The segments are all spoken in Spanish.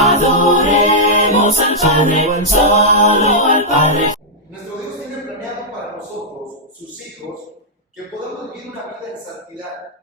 Adoremos al Padre, solo al Padre. Nuestro Dios tiene planeado para nosotros, sus hijos, que podamos vivir una vida en santidad.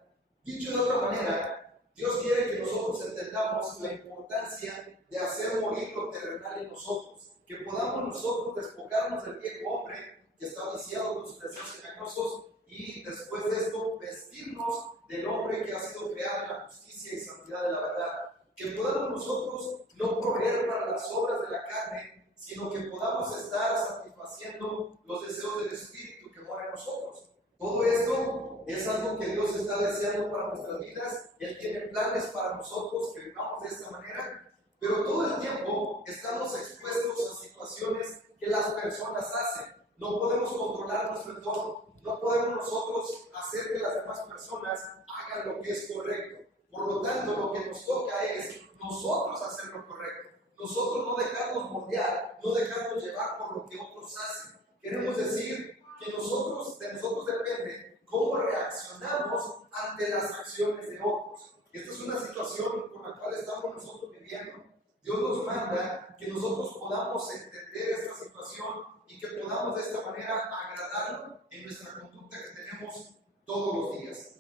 Dicho de otra manera, Dios quiere que nosotros entendamos la importancia de hacer morir lo terrenal en nosotros, que podamos nosotros despojarnos del viejo hombre que está viciado con sus deseos engañosos y después de esto vestirnos del hombre que ha sido creado en la justicia y santidad de la verdad. Que podamos nosotros no proveer para las obras de la carne, sino que podamos estar satisfaciendo los deseos del Espíritu que mora en nosotros. Todo esto es algo que Dios está deseando para nuestras vidas. Él tiene planes para nosotros que vivamos de esta manera, pero todo el tiempo estamos expuestos a situaciones que las personas hacen. No podemos controlar nuestro entorno, no podemos nosotros hacer que las demás personas hagan lo que es correcto. Por lo tanto, lo que nos toca es nosotros hacer lo correcto. Nosotros no dejarnos moldear, no dejarnos llevar por lo que otros hacen. Queremos decir que de nosotros depende cómo reaccionamos ante las acciones de otros. Esta es una situación con la cual estamos nosotros viviendo. Dios nos manda que nosotros podamos entender esta situación y que podamos de esta manera agradarlo en nuestra conducta que tenemos todos los días.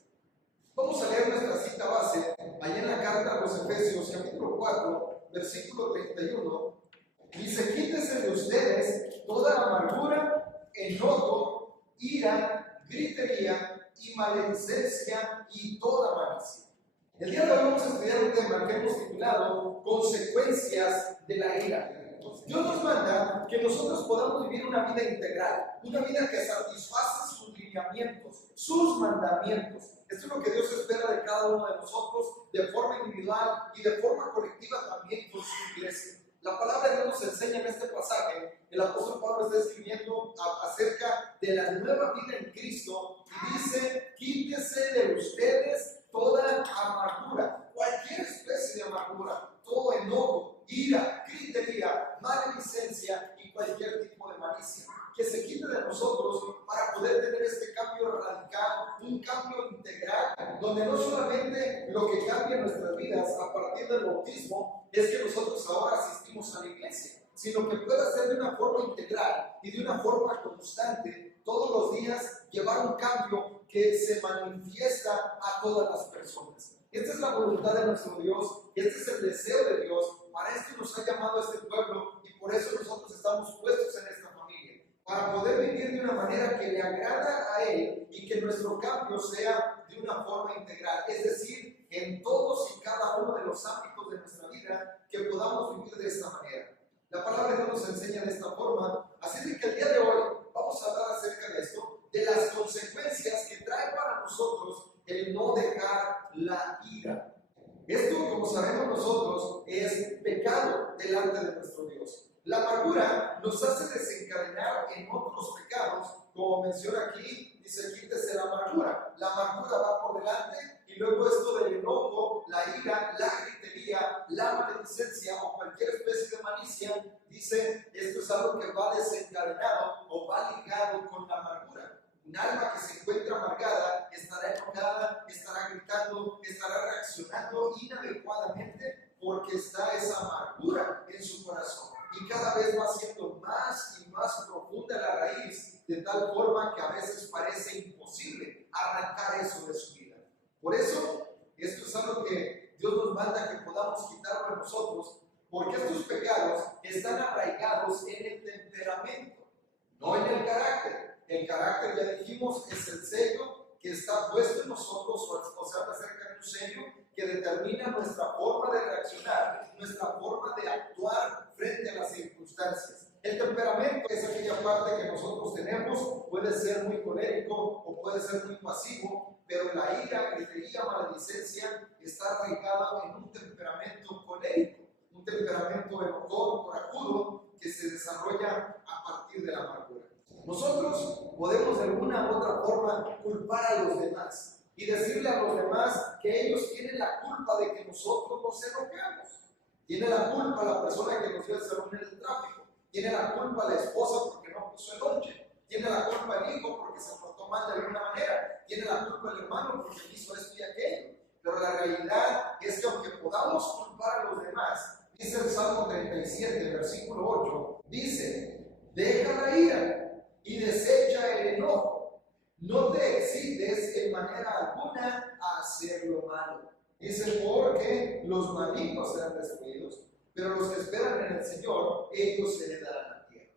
Vamos a leer nuestra cita base, allá en la carta a los Efesios, capítulo 4, versículo 31. Dice: quítese de ustedes toda amargura, enojo, ira, gritería y maledicencia y toda malicia. El día de hoy vamos a estudiar un tema que hemos titulado Consecuencias de la ira. Dios nos manda que nosotros podamos vivir una vida integral, una vida que satisface sus lineamientos, sus mandamientos. Esto es lo que Dios espera de cada uno de nosotros, de forma individual y de forma colectiva también con su iglesia. La palabra de Dios nos enseña en este pasaje, el apóstol Pablo está escribiendo acerca de la nueva vida en Cristo y dice: quítese de ustedes toda amargura, cualquier especie de amargura, todo enojo, ira, gritería, maledicencia y cualquier tipo de malicia. Que se quite de nosotros para poder tener este cambio radical, un cambio integral, donde no solamente lo que cambia en nuestras vidas a partir del bautismo es que nosotros ahora asistimos a la iglesia, sino que pueda ser de una forma integral y de una forma constante, todos los días llevar un cambio que se manifiesta a todas las personas. Esta es la voluntad de nuestro Dios y este es el deseo de Dios. Para esto nos ha llamado a este pueblo y por eso nosotros estamos puestos en esta familia, para poder vivir de una manera que le agrada a Él y que nuestro cambio sea de una forma integral, es decir, en todos y cada uno de los ámbitos de nuestra vida, que podamos vivir de esta manera. La palabra de Dios nos enseña de esta forma, así que el día de hoy vamos a hablar acerca de esto, de las consecuencias que trae para nosotros el no dejar la ira. Esto, como sabemos nosotros, es pecado delante de nuestro Dios. La amargura nos hace desencadenar en otros pecados, como menciona aquí, dice: quítese la amargura. La amargura va por delante y luego esto del enojo, la ira, la gritería, la maledicencia o cualquier especie de malicia, dice, esto es algo que va desencadenado o va ligado con la amargura. Un alma que se encuentra amargada estará enojada, estará gritando, estará reaccionando inadecuadamente porque está esa amargura en su corazón. Y cada vez va siendo más y más profunda la raíz, de tal forma que a veces parece imposible arrancar eso de su vida. Por eso, esto es algo que Dios nos manda que podamos quitarlo de nosotros, porque estos pecados están arraigados en el temperamento, no en el carácter. El carácter, ya dijimos, es el sello que está puesto en nosotros, o sea, acerca de un sello que determina nuestra forma de reaccionar, nuestra forma de actuar frente a las circunstancias. El temperamento es aquella parte que nosotros tenemos, puede ser muy colérico o puede ser muy pasivo, pero la ira, gritería, maledicencia está arraigada en un temperamento colérico, un temperamento enojón, corajudo, que se desarrolla a partir de la amargura. Nosotros podemos de alguna u otra forma culpar a los demás y decirle a los demás que ellos tienen la culpa de que nosotros nos enojamos. Tiene la culpa la persona que nos dio el salón en el tráfico. Tiene la culpa la esposa porque no puso el lonche. Tiene la culpa el hijo porque se portó mal de alguna manera. Tiene la culpa el hermano porque hizo esto y aquello. Pero la realidad es que aunque podamos culpar a los demás, Dice el Salmo 37, versículo 8, dice, deja la ira y desecha el enojo. No te excites en manera alguna a hacer lo malo. Dice, porque los malignos serán destruidos, pero los que esperan en el Señor, ellos heredarán la tierra.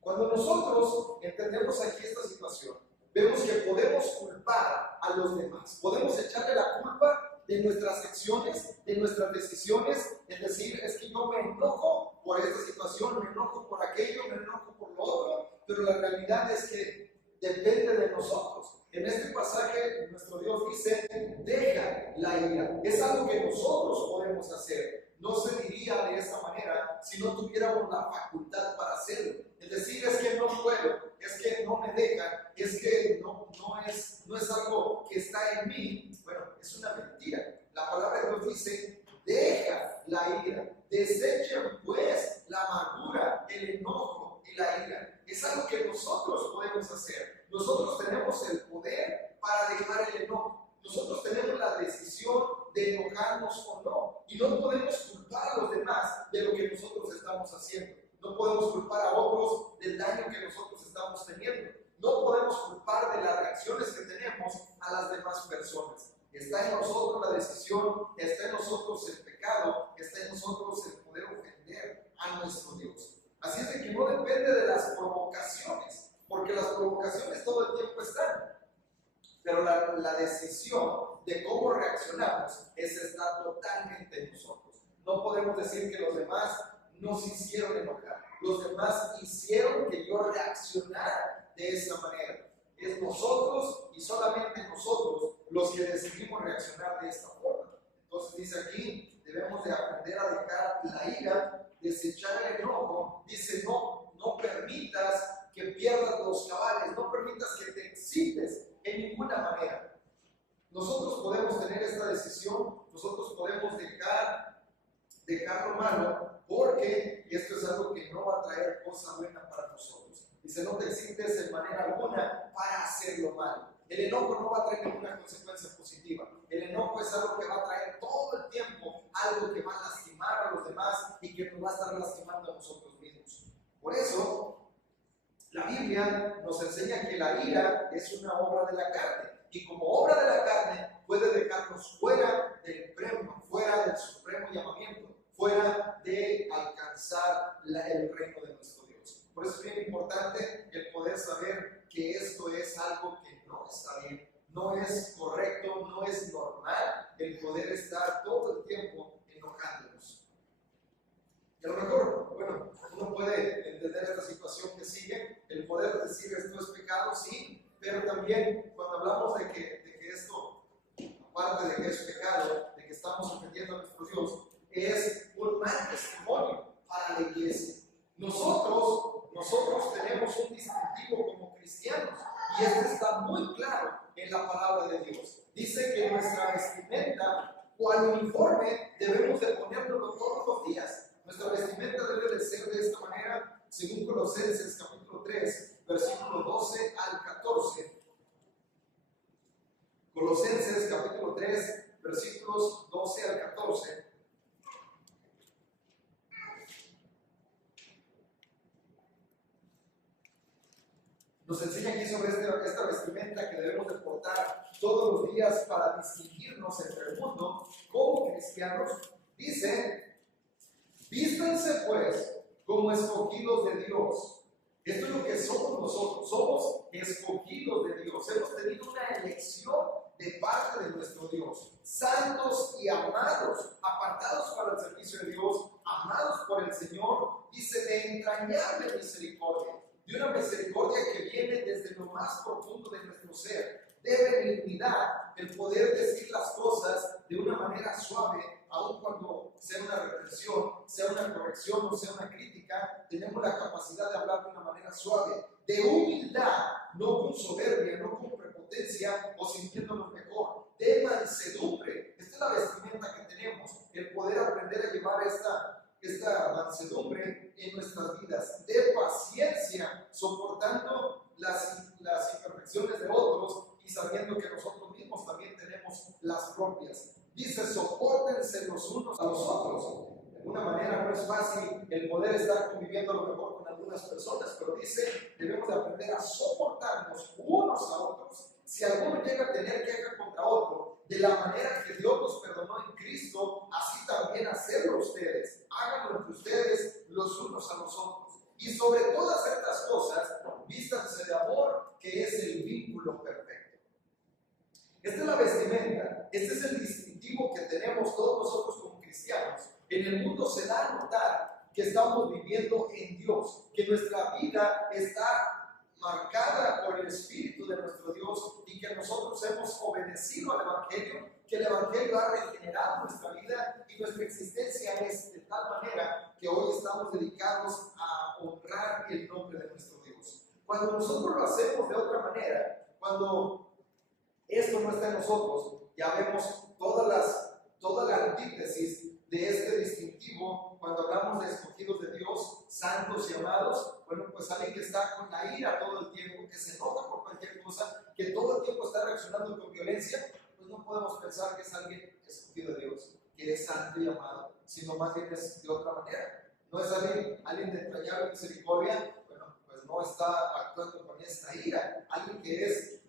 Cuando nosotros entendemos aquí esta situación, vemos que podemos culpar a los demás. Podemos echarle la culpa de nuestras acciones, de nuestras decisiones, es decir, es que yo me enojo por esta situación, me enojo por aquello, me enojo por lo otro, pero la realidad es que depende de nosotros. En este pasaje, nuestro Dios dice, deja la ira. Es algo que nosotros podemos hacer. No se diría de esa manera si no tuviéramos la facultad para hacerlo. Es decir, es que no puedo, es que no me dejan, es que no es algo que está en mí. Bueno, es una mentira. La palabra de Dios dice, deja la ira, desechen pues la amargura, el enojo y la ira. Es algo que nosotros podemos hacer. Nosotros tenemos el poder para dejar el enojo. Nosotros tenemos la decisión de enojarnos o no. Y no podemos culpar a los demás de lo que nosotros estamos haciendo. No podemos culpar a otros del daño que nosotros estamos teniendo. No podemos culpar de las reacciones que tenemos a las demás personas. Está en nosotros la decisión, está en nosotros el pecado, está en nosotros el poder ofender a nuestro Dios. Así es de que no depende de las provocaciones, porque las provocaciones todo el tiempo están. Pero la decisión de cómo reaccionamos está totalmente en nosotros. No podemos decir que los demás nos hicieron enojar. Los demás hicieron que yo reaccionara de esa manera. Es nosotros y solamente nosotros los que decidimos reaccionar de esta forma. Entonces dice aquí, debemos de aprender a dejar la ira, desechar el enojo. Dice, no permitas que pierdas los cabales, no permitas que te excites en ninguna manera. Nosotros podemos tener esta decisión, nosotros podemos dejar lo malo, porque esto es algo que no va a traer cosa buena para nosotros. Dice, no te excites en manera alguna para hacer lo malo. El enojo no va a traer ninguna consecuencia positiva. El enojo es algo que va a traer todo el tiempo algo que va a lastimar a los demás y que nos va a estar lastimando a nosotros mismos. Por eso, la Biblia nos enseña que la ira es una obra de la carne. Y como obra de la carne puede dejarnos fuera del premio, fuera del supremo llamamiento, fuera de alcanzar el reino de nuestro Dios. Por eso es bien importante el poder saber que esto es algo que no está bien, no es correcto, no es normal el poder estar todo el tiempo enojándonos. Y a lo mejor, bueno, uno puede entender esta situación que sigue, el poder decir esto es pecado, sí, pero también cuando hablamos de que esto, aparte de que es pecado, de que estamos ofendiendo a nuestro Dios, es un mal testimonio para la iglesia. Nosotros tenemos un distintivo como cristianos y esto está muy claro en la palabra de Dios. Dice que nuestra vestimenta, cual uniforme, debemos de ponérnoslo todos los días. Nuestra vestimenta debe de ser de esta manera, según Colosenses capítulo 3, versículo 12 al 14. Colosenses capítulo 3, versículos 12 al 14. Nos enseña aquí sobre esta vestimenta que debemos de portar todos los días para distinguirnos entre el mundo como cristianos. Dice, vístanse pues como escogidos de Dios. Esto es lo que somos nosotros, somos escogidos de Dios. Hemos tenido una elección de parte de nuestro Dios. Santos y amados, apartados para el servicio de Dios, amados por el Señor. Dice, de entrañable misericordia. De una misericordia que viene desde lo más profundo de nuestro ser, de benignidad, el poder decir las cosas de una manera suave, aun cuando sea una reprensión, sea una corrección o sea una crítica, tenemos la capacidad de hablar de una manera suave, de humildad, no con soberbia, no con prepotencia o sintiéndonos mejor, de mansedumbre. Esta es la vestimenta que tenemos, el poder aprender a llevar esta mansedumbre en nuestras vidas, de paciencia, soportando las imperfecciones de otros y sabiendo que nosotros mismos también tenemos las propias. Dice, sopórtense los unos a los otros. De alguna manera casi el poder estar conviviendo a lo mejor con algunas personas, pero dice, debemos de aprender a soportarnos unos a otros. Si alguno llega a tener queja contra otro, de la manera que Dios nos perdonó en Cristo, así también hacerlo ustedes. Háganlo entre ustedes los unos a los otros. Y sobre todas estas cosas, vístanse de amor, que es el vínculo perfecto. Esta es la vestimenta, este es el distintivo que tenemos todos nosotros como cristianos. En el mundo se da a notar que estamos viviendo en Dios, que nuestra vida está marcada por el Espíritu de nuestro Dios y que nosotros hemos obedecido al Evangelio, que el Evangelio ha regenerado nuestra vida y nuestra existencia es de tal manera que hoy estamos dedicados a honrar el nombre de nuestro Dios. Cuando nosotros lo hacemos de otra manera, cuando esto no está en nosotros, ya vemos toda la antítesis de este distintivo cuando hablamos de escogidos de Dios, santos y amados. Bueno, pues alguien que está con la ira todo el tiempo, que se enoja por cualquier cosa, que todo el tiempo está reaccionando con violencia, pues no podemos pensar que es alguien escogido de Dios, que es santo y amado, sino más bien es de otra manera. No es alguien de entrañable misericordia, bueno, pues no está actuando con esta ira. Alguien que es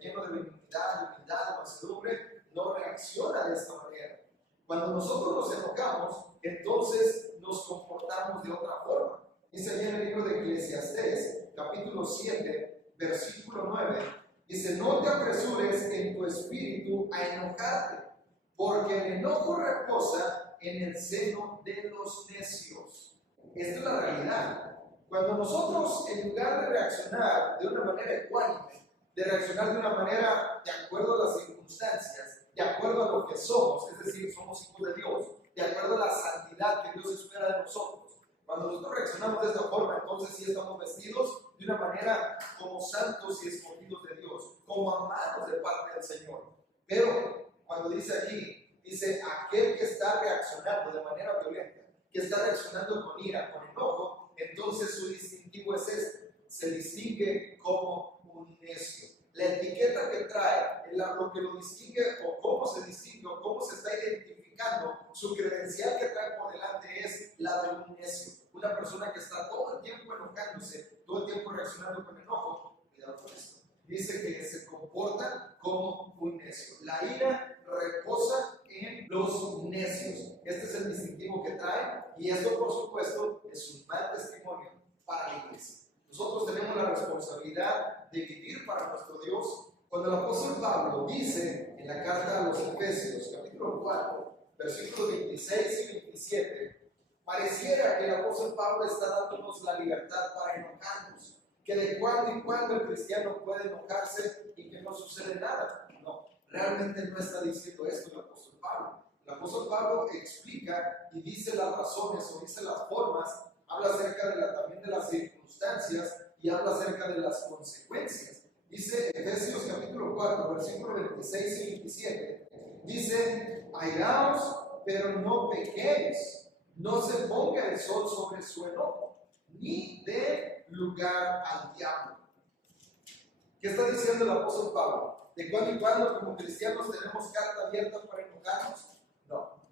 lleno de benignidad, humildad, mansedumbre, no reacciona de esta manera. Cuando nosotros nos enojamos, entonces nos comportamos de otra forma. Dice allí en el libro de Eclesiastés, capítulo 7, versículo 9, dice, no te apresures en tu espíritu a enojarte, porque el enojo reposa en el seno de los necios. Esta es la realidad. Cuando nosotros, en lugar de reaccionar de una manera ecuánime, de reaccionar de una manera de acuerdo a las circunstancias, de acuerdo a lo que somos, es decir, somos hijos de Dios, de acuerdo a la santidad que Dios espera de nosotros. Cuando nosotros reaccionamos de esta forma, entonces sí estamos vestidos de una manera como santos y escogidos de Dios, como amados de parte del Señor. Pero cuando dice aquí, dice aquel que está reaccionando de manera violenta, que está reaccionando con ira, con enojo, entonces su distintivo es este, se distingue como un necio. La etiqueta que trae, lo que lo distingue o cómo se distingue o cómo se está identificando, su credencial que trae por delante es la de un necio. Una persona que está todo el tiempo enojándose, todo el tiempo reaccionando con enojo. Cuidado con esto. Dice que se comporta como un necio. La ira reposa en los necios. Este es el distintivo que trae y esto, por supuesto, es un mal testimonio para la iglesia. Nosotros tenemos la responsabilidad de vivir para nuestro Dios. Cuando el apóstol Pablo dice en la carta a los Efesios, capítulo 4, versículos 26 y 27, pareciera que el apóstol Pablo está dándonos la libertad para enojarnos, que de cuando en cuando el cristiano puede enojarse y que no sucede nada. No, realmente no está diciendo esto el apóstol Pablo. El apóstol Pablo explica y dice las razones o dice las formas, habla acerca también de las circunstancias y habla acerca de las consecuencias. Dice Efesios capítulo 4, versículos 26 y 27, dice, airaos, pero no pequéis, no se ponga el sol sobre su enojo, ni dé lugar al diablo. ¿Qué está diciendo el apóstol Pablo? ¿De cuando en cuando como cristianos tenemos carta abierta para enojarnos? No.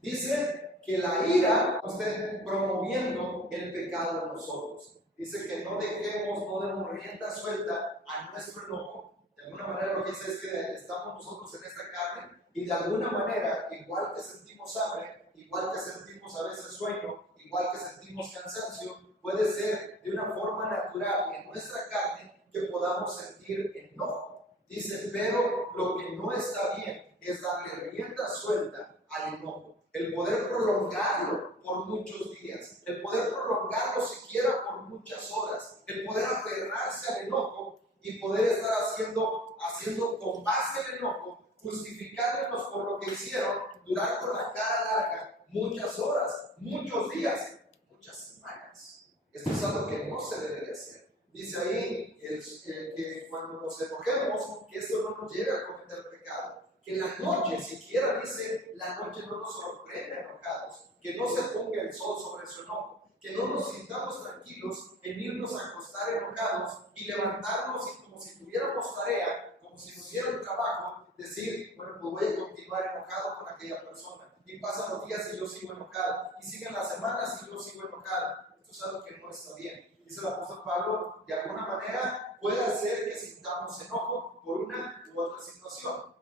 Dice que la ira no esté promoviendo el pecado en nosotros. Dice que no demos rienda suelta a nuestro enojo. De alguna manera lo que dice es que estamos nosotros en esta carne y de alguna manera, igual que sentimos hambre, igual que sentimos a veces sueño, igual que sentimos cansancio, puede ser de una forma natural en nuestra carne que podamos sentir enojo. Dice, pero lo que no está bien es darle rienda suelta al enojo. El poder prolongarlo por muchos días, el poder prolongarlo siquiera por muchas horas, el poder aferrarse al enojo y poder estar haciendo con base el enojo, justificándonos por lo que hicieron, durar con la cara larga muchas horas, muchos días, muchas semanas. Esto es algo que no se debe de hacer. Dice ahí que cuando nos enojemos, que esto no nos lleve a cometer pecado. Que la noche, siquiera dice, la noche no nos sorprenda enojados, que no se ponga el sol sobre su enojo, que no nos sintamos tranquilos en irnos a acostar enojados y levantarnos y como si tuviéramos tarea, como si nos dieran trabajo, decir, bueno, pues voy a continuar enojado con aquella persona y y pasan los días y yo sigo enojado, y siguen las semanas y yo sigo enojado. Esto es algo que no está bien. Dice el apóstol Pablo, de alguna manera puede hacer que sintamos enojo por una u otra situación.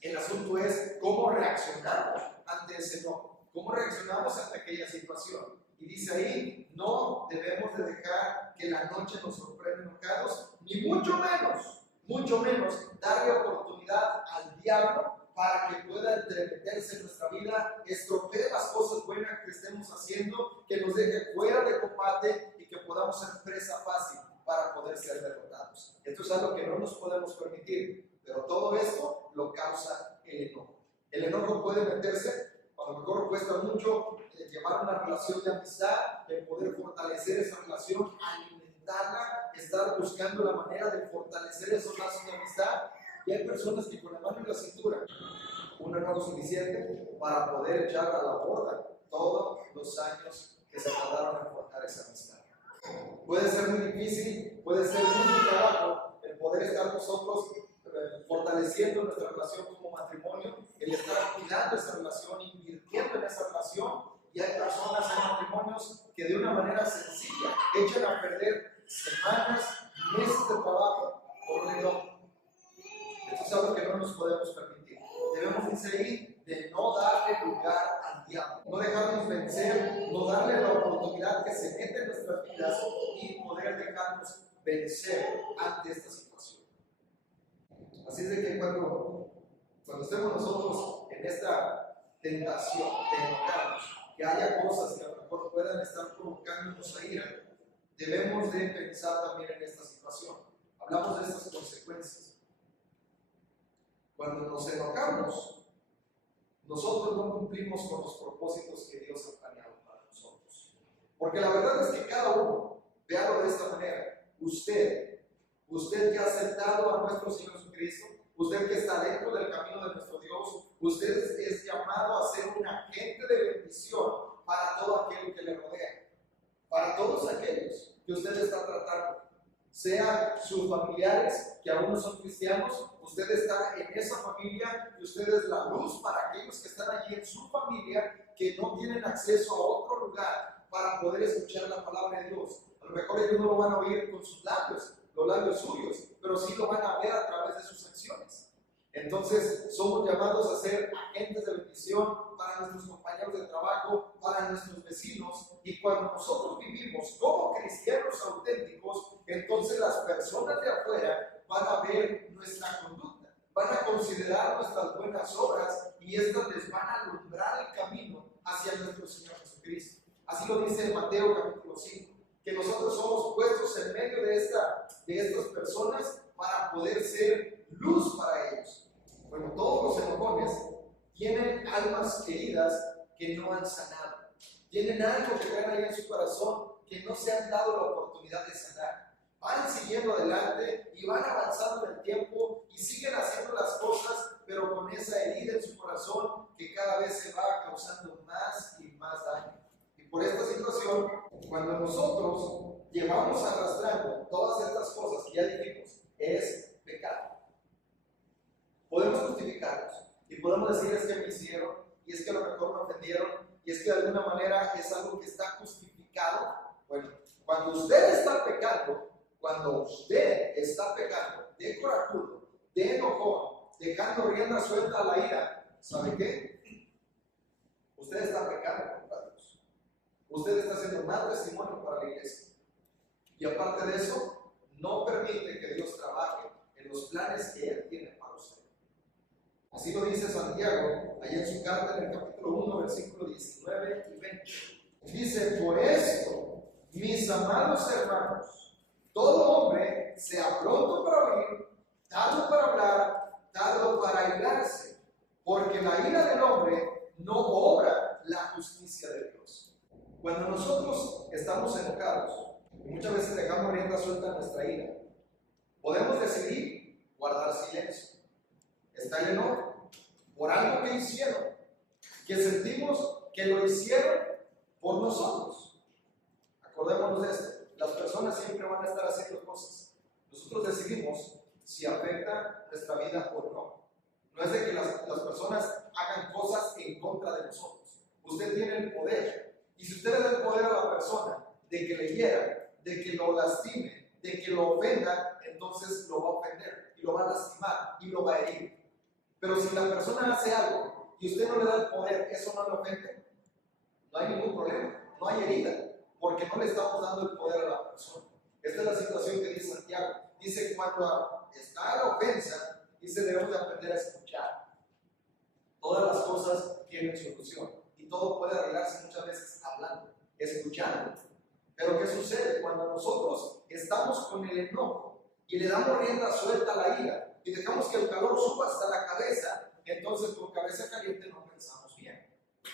El asunto es cómo reaccionamos ante ese enojo, cómo reaccionamos ante aquella situación. Y dice ahí, no debemos de dejar que la noche nos sorprenda enojados, ni mucho menos darle oportunidad al diablo para que pueda entremeterse en nuestra vida, estropee las cosas buenas que estemos haciendo, que nos deje fuera de combate y que podamos ser presa fácil para poder ser derrotados. Esto es algo que no nos podemos permitir, pero todo esto lo causa el enojo. El enojo puede meterse, a lo mejor cuesta mucho llevar una relación de amistad, el poder fortalecer esa relación, alimentarla, estar buscando la manera de fortalecer esos lazos de amistad. Y hay personas que con la mano en la cintura, un enojo suficiente para poder echar a la borda todos los años que se tardaron en forjar esa amistad. Puede ser muy difícil, puede ser mucho trabajo el poder estar nosotros fortaleciendo nuestra relación como matrimonio, el estar cuidando esa relación, invirtiendo en esa relación. Y hay personas en matrimonios que de una manera sencilla echan a perder semanas, meses de trabajo por un enojo. Esto es algo que no nos podemos permitir. Debemos inserir de no darle lugar al diablo, no dejarnos vencer, no darle la oportunidad que se mete en nuestras vidas y poder dejarnos vencer ante esta situación. Así es de que cuando estemos nosotros en esta tentación de enojarnos, que haya cosas que a lo mejor puedan estar provocándonos a ira, debemos de pensar también en esta situación. Hablamos de estas consecuencias. Cuando nos enojamos, nosotros no cumplimos con los propósitos que Dios ha planeado para nosotros. Porque la verdad es que cada uno, véalo de esta manera, usted que ha aceptado a nuestro Señor Jesucristo, usted que está dentro del camino de nuestro Dios, usted es llamado a ser un agente de bendición para todo aquel que le rodea, para todos aquellos que usted está tratando. Sean sus familiares que aún no son cristianos, usted está en esa familia y usted es la luz para aquellos que están allí en su familia que no tienen acceso a otro lugar para poder escuchar la palabra de Dios. A lo mejor ellos no lo van a oír con sus labios, los labios suyos, pero sí lo van a ver a través de sus acciones. Entonces somos llamados a ser agentes de bendición para nuestros compañeros de trabajo, para nuestros vecinos, y cuando nosotros vivimos como cristianos auténticos, entonces las personas de afuera van a ver nuestra conducta, van a considerar nuestras buenas obras y estas les van a alumbrar el camino hacia nuestro Señor Jesucristo. Así lo dice Mateo capítulo 5, que nosotros somos puestos en medio de estas personas para poder ser luz para ellos. Bueno, todos los enojones tienen almas queridas que no han sanado. Tienen algo que traen ahí en su corazón que no se han dado la oportunidad de sanar. Van siguiendo adelante y van avanzando en el tiempo y siguen haciendo las cosas, pero con esa herida en su corazón que cada vez se va causando más y más daño. Y por esta situación, cuando nosotros llevamos arrastrando todas estas cosas que ya dijimos, es pecado. Podemos justificarnos y podemos decir es que me hicieron y es que a lo mejor me ofendieron y es que de alguna manera es algo que está justificado. Bueno, cuando usted está pecando de corajudo, de enojón, dejando rienda suelta a la ira, ¿sabe qué? Usted está pecando contra Dios. Usted está haciendo mal testimonio para la iglesia. Y aparte de eso, no permite que Dios trabaje en los planes que Él tiene para usted. Así lo dice Santiago, allá en su carta en el capítulo 1, versículos 19 y 20. Dice, por esto, mis amados hermanos, todo hombre sea pronto para oír, tardo para hablar, tardo para airarse, porque la ira del hombre no obra la justicia de Dios. Cuando nosotros estamos enojados, y muchas veces dejamos rienda suelta a nuestra ira, podemos decidir guardar silencio. Está el enojo por algo que hicieron, que sentimos que lo hicieron por nosotros. Acordémonos de esto, las personas siempre van a estar haciendo cosas. Nosotros decidimos si afecta nuestra vida o no. No es de que las personas hagan cosas en contra de nosotros. Usted tiene el poder. Y si usted le da el poder a la persona de que le hiera, de que lo lastime, de que lo ofenda, entonces lo va a ofender y lo va a lastimar y lo va a herir. Pero si la persona hace algo y usted no le da el poder, ¿eso no le ofende? No hay ningún problema, no hay herida, porque no le estamos dando el poder a la persona. Esta es la situación que dice Santiago. Dice, cuando está la ofensa, dice, debemos de aprender a escuchar. Todas las cosas tienen solución y todo puede arreglarse muchas veces hablando, escuchando. Pero ¿qué sucede? Cuando nosotros estamos con el enojo y le damos rienda suelta a la ira y dejamos que el calor suba hasta la cabeza, entonces con cabeza caliente no pensamos bien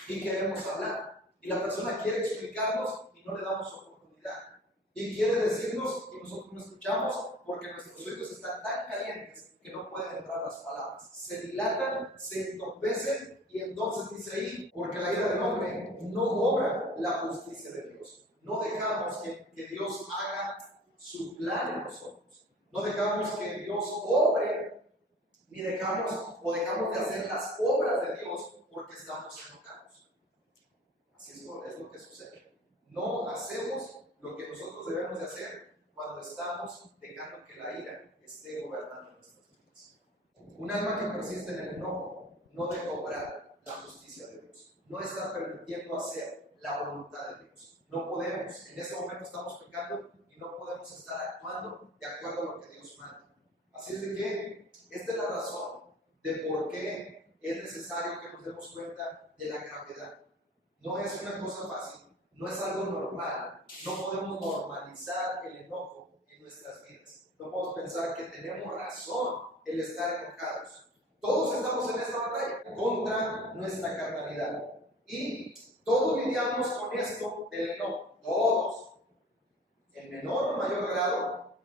y queremos hablar. Y la persona quiere explicarnos y no le damos oportunidad. Y quiere decirnos y nosotros no escuchamos porque nuestros oídos están tan calientes que no pueden entrar las palabras. Se dilatan, se entorpecen y entonces dice ahí, porque la ira del hombre no obra la justicia de Dios. No dejamos que Dios haga su plan en nosotros. No dejamos que Dios obre, ni dejamos de hacer las obras de Dios porque estamos enojados. Así es lo que sucede. No hacemos lo que nosotros debemos de hacer cuando estamos dejando que la ira esté gobernando nuestras vidas. Un alma que persiste en el enojo no deja obrar la justicia de Dios. No está permitiendo hacer la voluntad de Dios. No podemos, en este momento estamos pecando y no podemos estar actuando de acuerdo a lo que Dios manda. Así es de que esta es la razón de por qué es necesario que nos demos cuenta de la gravedad. No es una cosa fácil, no es algo normal. No podemos normalizar el enojo en nuestras vidas. No podemos pensar que tenemos razón el estar enojados. Todos estamos en esta batalla contra nuestra carnalidad. Y todos lidiamos con esto del enojo, todos, en menor o mayor grado,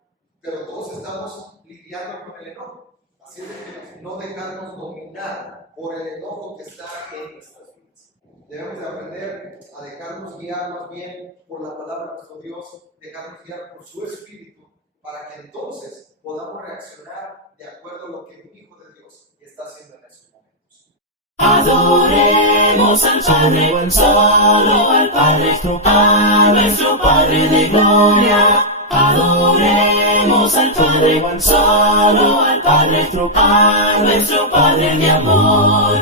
pero todos estamos lidiando con el enojo. Así es de que no dejarnos dominar por el enojo que está en nuestras vidas. Debemos de aprender a dejarnos guiar más bien por la palabra de nuestro Dios, dejarnos guiar por su Espíritu, para que entonces podamos reaccionar de acuerdo a lo que un hijo de Dios está haciendo en esos momentos. Adoremos al Padre, solo al Padre, a nuestro Padre de gloria. Adoremos al Padre, solo al Padre, a nuestro Padre de amor.